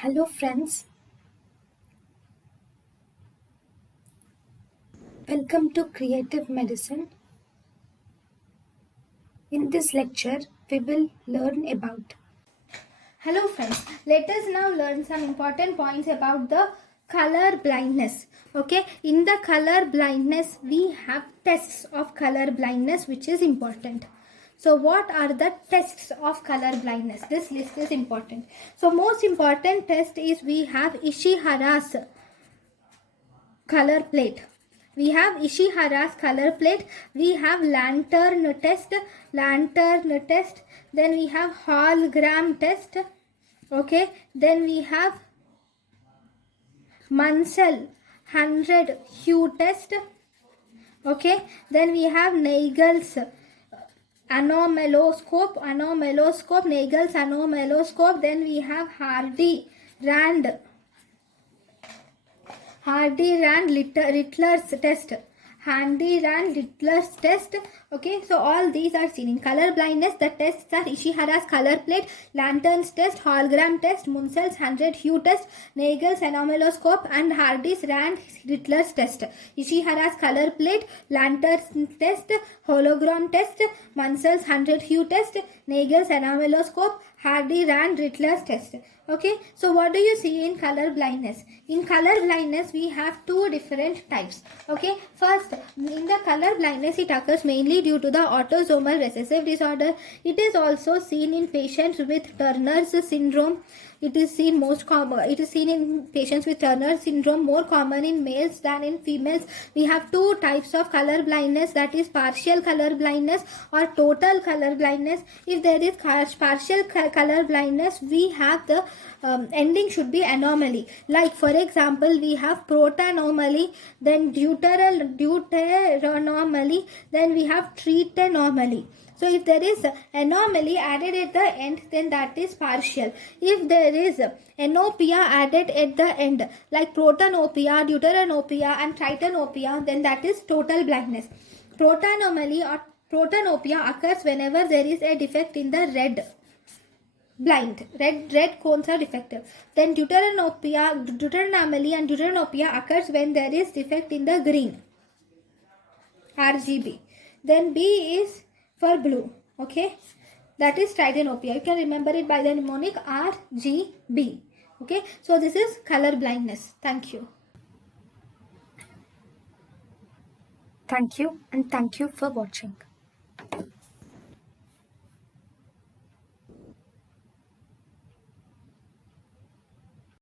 Hello friends, welcome to Creative Medicine. In this lecture, we will learn about. Hello friends, let us now learn some important points about the color blindness. Okay, in the color blindness, we have tests of color blindness which is important. So what are the tests of color blindness? This list is important. So most important test is we have Ishihara's color plate. We have Ishihara's color plate. We have lantern test. Then we have hologram test. Okay. Then we have Munsell 100 hue test. Okay. Then we have Nagel's anomaloscope. Nagel's anomaloscope. Then we have Hardy-Rand Rittler's test. Rittler's test. Okay, so all these are seen in color blindness. The tests are Ishihara's color plate, Lantern's test, hologram test, Munsell's 100 hue test, Nagel's anomaloscope, and Hardy-Rand Rittler's test. Ishihara's color plate, Lantern's test, hologram test, Munsell's 100 hue test, Nagel's anomaloscope, Hardy-Rand Rittler's test. Okay, so what do you see in color blindness? In color blindness, we have two different types. Okay, first, in the color blindness, it occurs mainly due to the autosomal recessive disorder. It is also seen in patients with Turner's syndrome. It is seen in patients with Turner syndrome, more common in males than in females. We have two types of color blindness, that is partial color blindness or total color blindness. If there is partial color blindness, we have the ending should be anomaly. Like for example, we have protanomaly, then deuteranomaly, then we have tritanomaly. So if there is anomaly added at the end, then that is partial. If there is anopia added at the end, like protanopia, deuteranopia and tritanopia, then that is total blindness. Protanomaly or protanopia occurs whenever there is a defect in the red cones are defective. Then deuteranomaly and deuteranopia occurs when there is defect in the green RGB. Then B is for blue. Okay, that is tritanopia. You can remember it by the mnemonic RGB. Okay, so this is color blindness. Thank you. Thank you and thank you for watching.